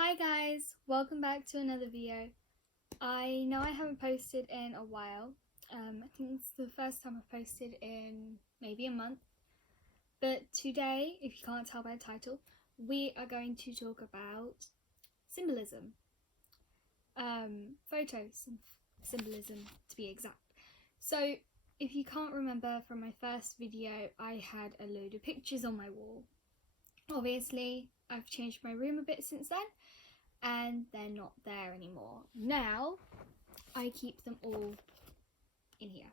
Hi guys, welcome back to another video. I know I haven't posted in a while. I think it's the first time I've posted in maybe a month. But today, if you can't tell by the title, we are going to talk about symbolism. Symbolism to be exact. So if you can't remember from my first video, I had a load of pictures on my wall. Obviously, I've changed my room a bit since then, and they're not there anymore. Now, I keep them all in here.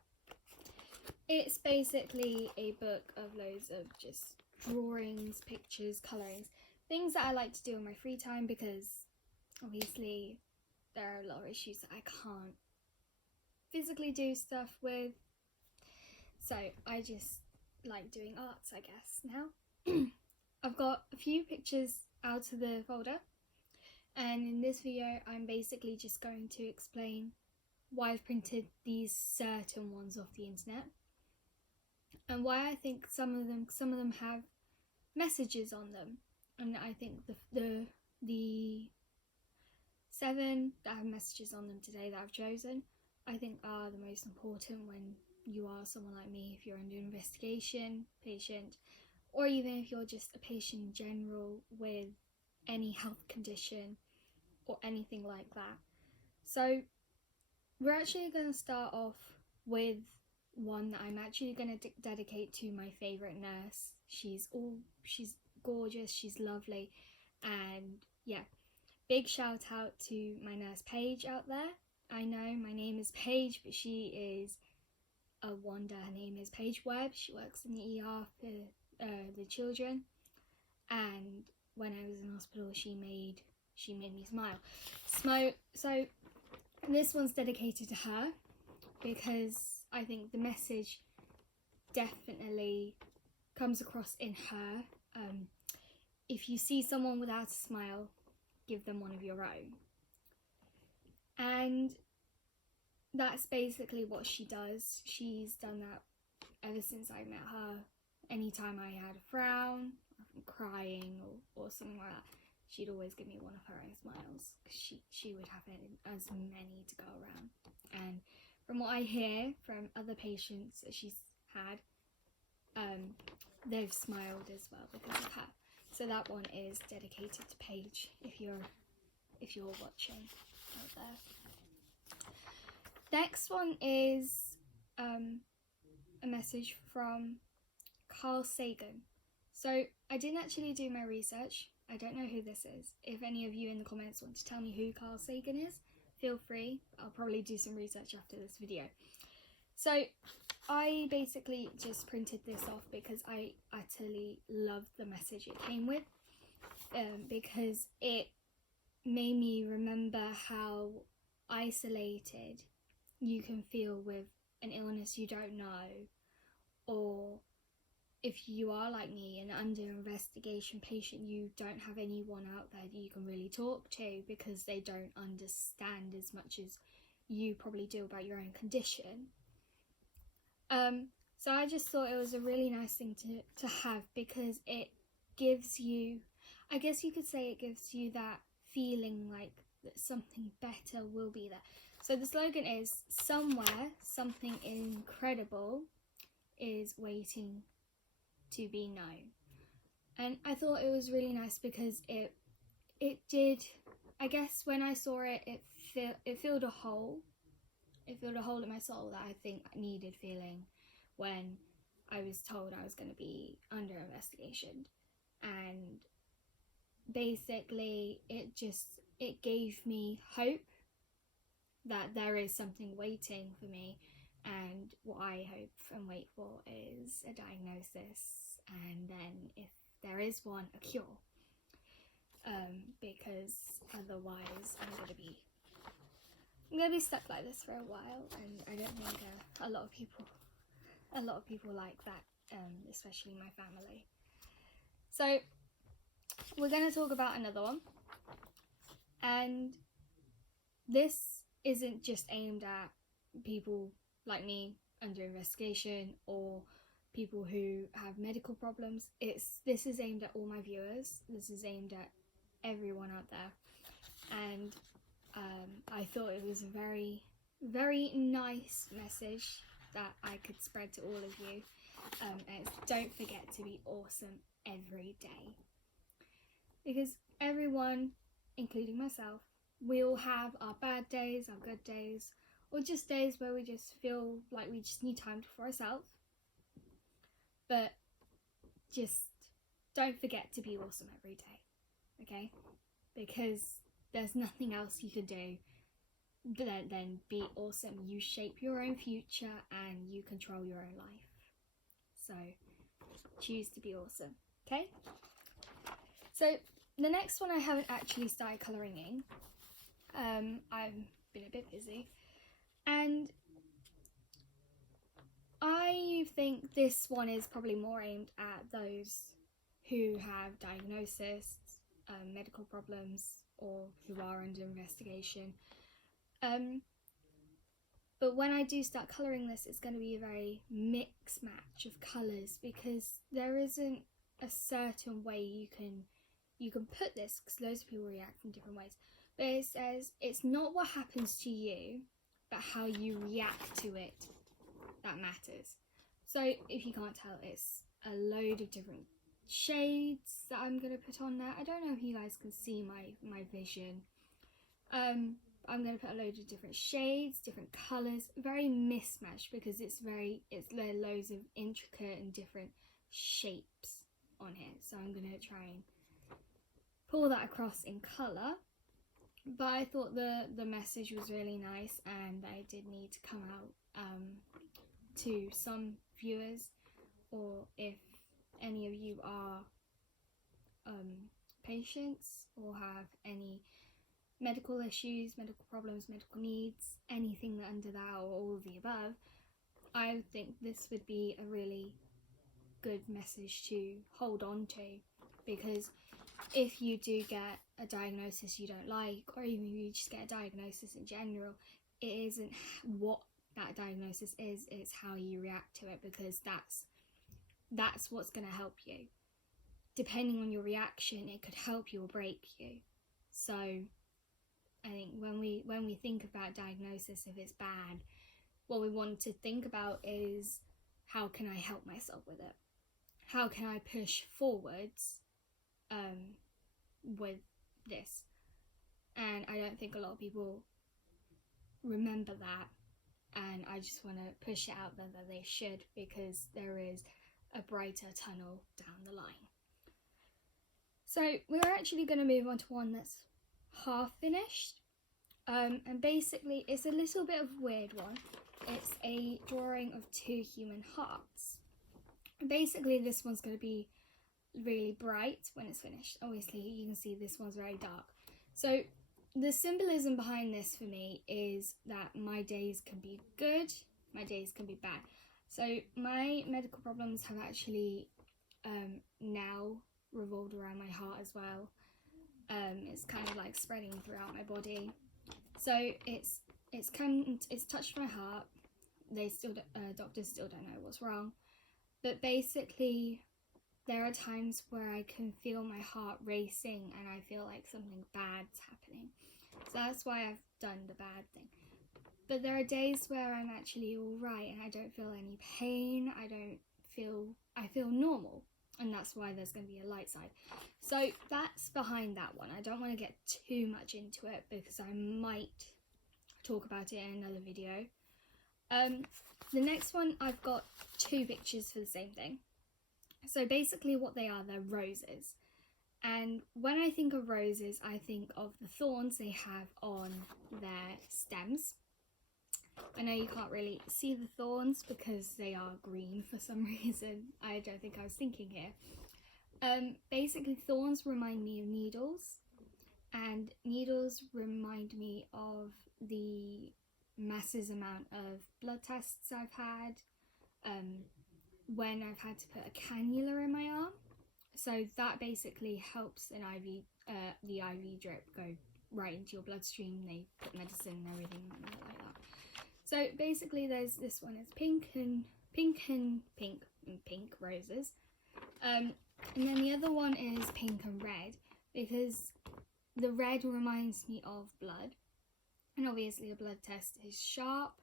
It's basically a book of loads of just drawings, pictures, colourings, things that I like to do in my free time because obviously there are a lot of issues that I can't physically do stuff with. So I just like doing arts, I guess, now. I've got a few pictures out of the folder, and in this video I'm basically just going to explain why I've printed these certain ones off the internet and why I think some of them have messages on them, and I think the 7 that have messages on them today that I've chosen I think are the most important when you are someone like me, if you're under investigation, patient, or even if you're just a patient in general with any health condition or anything like that. So we're actually going to start off with one that I'm actually going to dedicate to my favourite nurse. She's gorgeous, she's lovely, and yeah, big shout out to my nurse Paige out there. I know my name is Paige, but she is a wonder. Her name is Paige Webb. She works in the ER for the children, and when I was in hospital she made me smile. So this one's dedicated to her because I think the message definitely comes across in her. If you see someone without a smile, give them one of your own. And that's basically what she does. She's done that ever since I met her. Anytime I had a frown, crying or something like that, she'd always give me one of her own smiles, because she would have as many to go around. And from what I hear from other patients that she's had, they've smiled as well because of her. So that one is dedicated to Paige, if you're watching out there. Next one is a message from Carl Sagan. So I didn't actually do my research. I don't know who this is. If any of you in the comments want to tell me who Carl Sagan is, feel free. I'll probably do some research after this video. So I basically just printed this off because I utterly loved the message it came with, because it made me remember how isolated you can feel with an illness you don't know, or if you are like me, an under investigation patient, you don't have anyone out there that you can really talk to because they don't understand as much as you probably do about your own condition. So I just thought it was a really nice thing to have, because it gives you, I guess you could say it gives you that feeling like that something better will be there. So the slogan is, somewhere something incredible is waiting to be known. And I thought it was really nice because it did, I guess when I saw it, it filled a hole. It filled a hole in my soul that I think I needed feeling when I was told I was going to be under investigation. And basically it gave me hope that there is something waiting for me, and what I hope and wait for is a diagnosis, and then if there is one, a cure, because otherwise I'm gonna be stuck like this for a while, and I don't think a lot of people like that, especially my family. So we're going to talk about another one, and this isn't just aimed at people like me under investigation or people who have medical problems. This is aimed at all my viewers. This is aimed at everyone out there. And I thought it was a very, very nice message that I could spread to all of you. And it's, don't forget to be awesome every day. Because everyone, including myself, we all have our bad days, our good days, or just days where we just feel like we just need time for ourselves. But just don't forget to be awesome every day, okay? Because there's nothing else you can do than be awesome. You shape your own future and you control your own life. So choose to be awesome, okay? So the next one I haven't actually started colouring in. I've been a bit busy, and I think this one is probably more aimed at those who have diagnosis, medical problems, or who are under investigation. But when I do start colouring this, it's going to be a very mix match of colours, because there isn't a certain way you can put this, because loads of people react in different ways. But it says it's not what happens to you, but how you react to it that matters. So if you can't tell, it's a load of different shades that I'm going to put on there. I don't know if you guys can see my vision. I'm going to put a load of different shades, different colours, very mismatched, because it's there are loads of intricate and different shapes on here. So I'm going to try and pull that across in colour. But I thought the message was really nice, and I did need to come out to some viewers, or if any of you are patients or have any medical issues, medical problems, medical needs, anything under that, or all of the above, I think this would be a really good message to hold on to, because if you do get a diagnosis you don't like, or even if you just get a diagnosis in general, it isn't what that diagnosis is, it's how you react to it, because that's what's going to help you. Depending on your reaction, it could help you or break you. So I think when we think about diagnosis, if it's bad, what we want to think about is, how can I help myself with it? How can I push forwards with this? And I don't think a lot of people remember that, and I just want to push it out there that they should, because there is a brighter tunnel down the line. So we're actually going to move on to one that's half finished, and basically it's a little bit of a weird one. It's a drawing of two human hearts. Basically this one's going to be really bright when it's finished. Obviously you can see this one's very dark. So the symbolism behind this for me is that my days can be good, my days can be bad. So my medical problems have actually now revolved around my heart as well. It's kind of like spreading throughout my body. So it's touched my heart. Doctors still don't know what's wrong. But basically, there are times where I can feel my heart racing and I feel like something bad's happening. So that's why I've done the bad thing. But there are days where I'm actually alright and I don't feel any pain. I feel normal. And that's why there's going to be a light side. So that's behind that one. I don't want to get too much into it because I might talk about it in another video. The next one, I've got two pictures for the same thing. So basically what they are, they're roses. And when I think of roses, I think of the thorns they have on their stems. I know you can't really see the thorns because they are green for some reason. I don't think I was thinking here. Basically, thorns remind me of needles, and needles remind me of the massive amount of blood tests I've had, when I've had to put a cannula in my arm. So that basically helps the IV drip go right into your bloodstream. They put medicine and everything like that. So basically there's this one is pink roses. And then the other one is pink and red, because the red reminds me of blood, and obviously a blood test is sharp.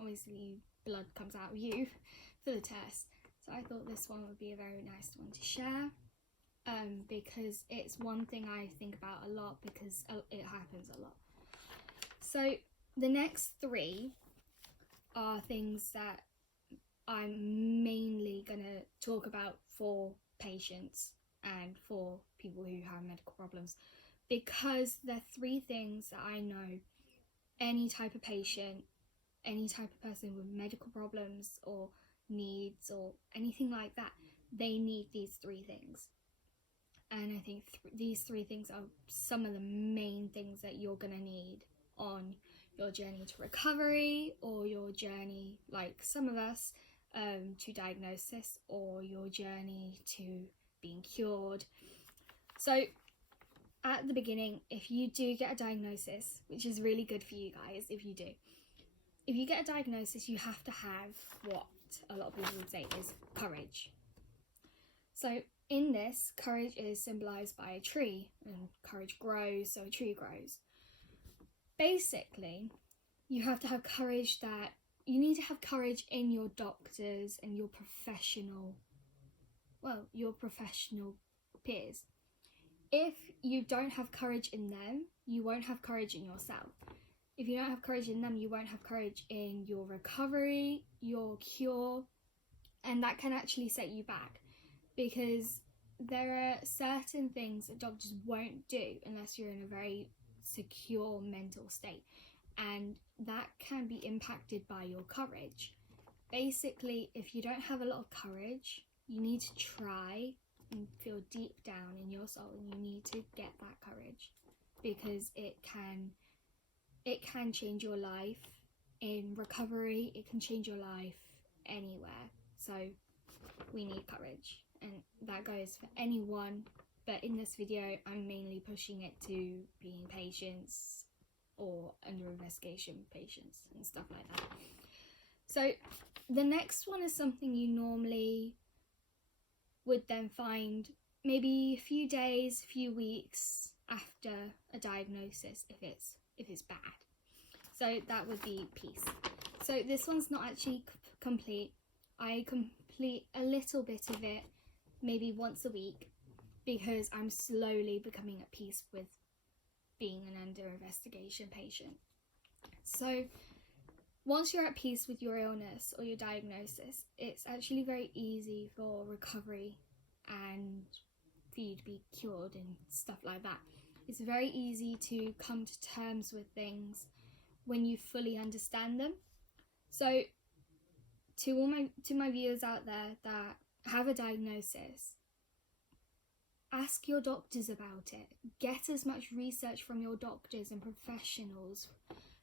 Obviously blood comes out of you for the test, so I thought this one would be a very nice one to share, because it's one thing I think about a lot because it happens a lot. So the next three are things that I'm mainly going to talk about for patients and for people who have medical problems, because they're three things that I know any type of patient, any type of person with medical problems or needs or anything like that, they need these three things. And I think these three things are some of the main things that you're going to need on your journey to recovery, or your journey, like some of us, to diagnosis, or your journey to being cured. So at the beginning, if you do get a diagnosis, which is really good for you guys if you do, if you get a diagnosis, you have to have what a lot of people would say is courage. So in this, courage is symbolized by a tree, and courage grows, so a tree grows. Basically, you have to have courage you need to have courage in your doctors and your professional peers. If you don't have courage in them, you won't have courage in yourself. If you don't have courage in them, you won't have courage in your recovery, your cure, and that can actually set you back, because there are certain things that doctors won't do unless you're in a very secure mental state, and that can be impacted by your courage. Basically, if you don't have a lot of courage, you need to try and feel deep down in your soul, and you need to get that courage, because it can change your life in recovery. It can change your life anywhere. So we need courage, and that goes for anyone, but in this video I'm mainly pushing it to being patients or under investigation patients and stuff like that. So the next one is something you normally would then find maybe a few days, few weeks after a diagnosis if it's bad. So that would be peace. So this one's not actually complete. I complete a little bit of it maybe once a week, because I'm slowly becoming at peace with being an under investigation patient. So once you're at peace with your illness or your diagnosis, it's actually very easy for recovery and for you to be cured and stuff like that. It's very easy to come to terms with things when you fully understand them. So to my viewers out there that have a diagnosis, ask your doctors about it. Get as much research from your doctors and professionals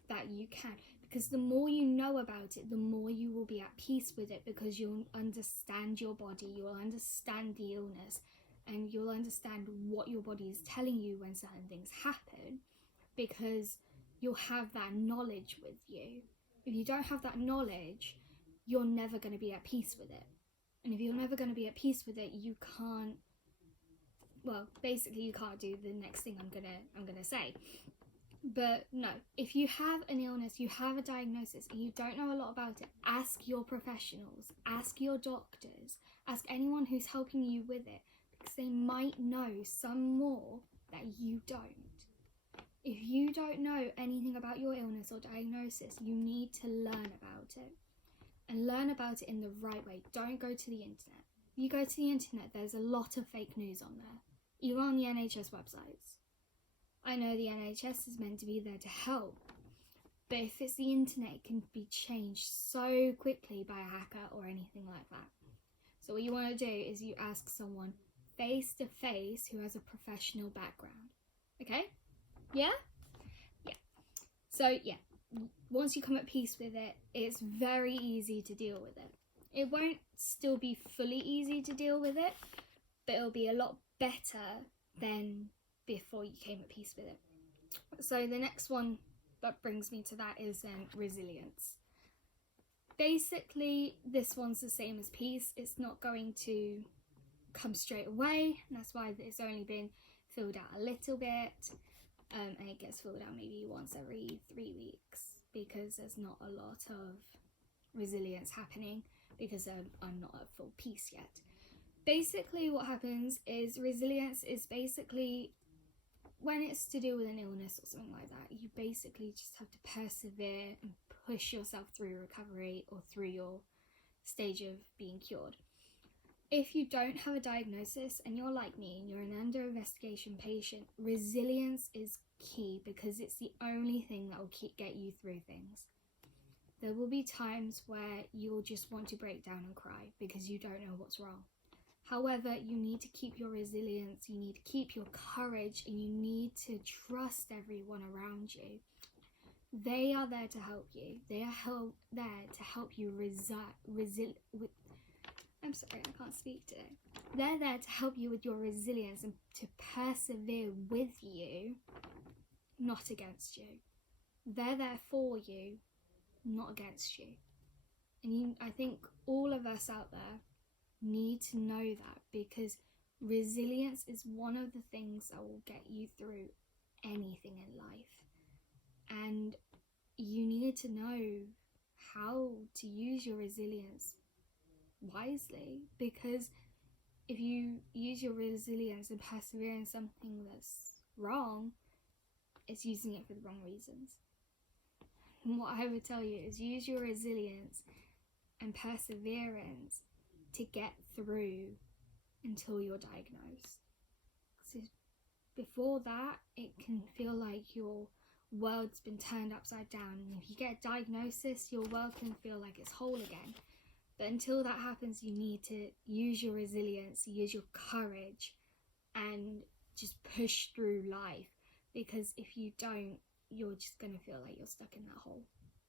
that you can, because the more you know about it, the more you will be at peace with it, because you'll understand your body, you'll understand the illness, and you'll understand what your body is telling you when certain things happen, because you'll have that knowledge with you. If you don't have that knowledge, you're never going to be at peace with it. And if you're never going to be at peace with it, you can't do the next thing I'm gonna say. But no, if you have an illness, you have a diagnosis, and you don't know a lot about it, ask your professionals, ask your doctors, ask anyone who's helping you with it, because they might know some more that you don't. If you don't know anything about your illness or diagnosis, you need to learn about it, and learn about it in the right way. Don't go to the internet. If you go to the internet, there's a lot of fake news on there, even on the NHS websites. I know the NHS is meant to be there to help, but if it's the internet, it can be changed so quickly by a hacker or anything like that. So what you want to do is you ask someone face to face who has a professional background. Okay? Yeah? Yeah. So yeah, once you come at peace with it, it's very easy to deal with it. It won't still be fully easy to deal with it, but it'll be a lot better than before you came at peace with it. So the next one that brings me to that is resilience. Basically, this one's the same as peace. It's not going to come straight away, and that's why it's only been filled out a little bit, and it gets filled out maybe once every 3 weeks, because there's not a lot of resilience happening, because I'm not at full peace yet. Basically what happens is resilience is basically when it's to do with an illness or something like that, you basically just have to persevere and push yourself through recovery or through your stage of being cured. If you don't have a diagnosis and you're like me and you're an under investigation patient, resilience is key, because it's the only thing that will get you through things. There will be times where you'll just want to break down and cry because you don't know what's wrong. However, you need to keep your resilience, you need to keep your courage, and you need to trust everyone around you. They are there to help you. They are there to help you I'm sorry, I can't speak today. They're there to help you with your resilience and to persevere with you, not against you. They're there for you, not against you. And I think all of us out there need to know that, because resilience is one of the things that will get you through anything in life. And you need to know how to use your resilience wisely, because if you use your resilience and persevere in something that's wrong, it's using it for the wrong reasons. And what I would tell you is use your resilience and perseverance to get through until you're diagnosed. So before that, it can feel like your world's been turned upside down, and if you get a diagnosis, your world can feel like it's whole again. But until that happens, you need to use your resilience, use your courage, and just push through life, because if you don't, you're just going to feel like you're stuck in that hole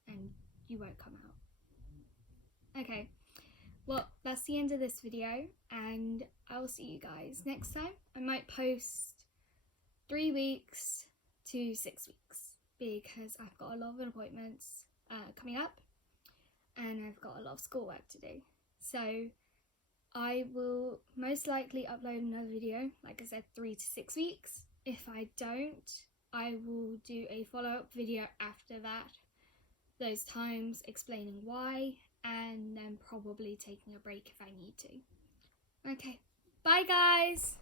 and you won't come out. Okay, well, that's the end of this video, and I'll see you guys next time. I might post 3 weeks to 6 weeks, because I've got a lot of appointments coming up, and I've got a lot of schoolwork to do. So I will most likely upload another video, like I said, 3 to 6 weeks. If I don't, I will do a follow-up video after that, those times explaining why, and then probably taking a break if I need to. Okay, bye guys!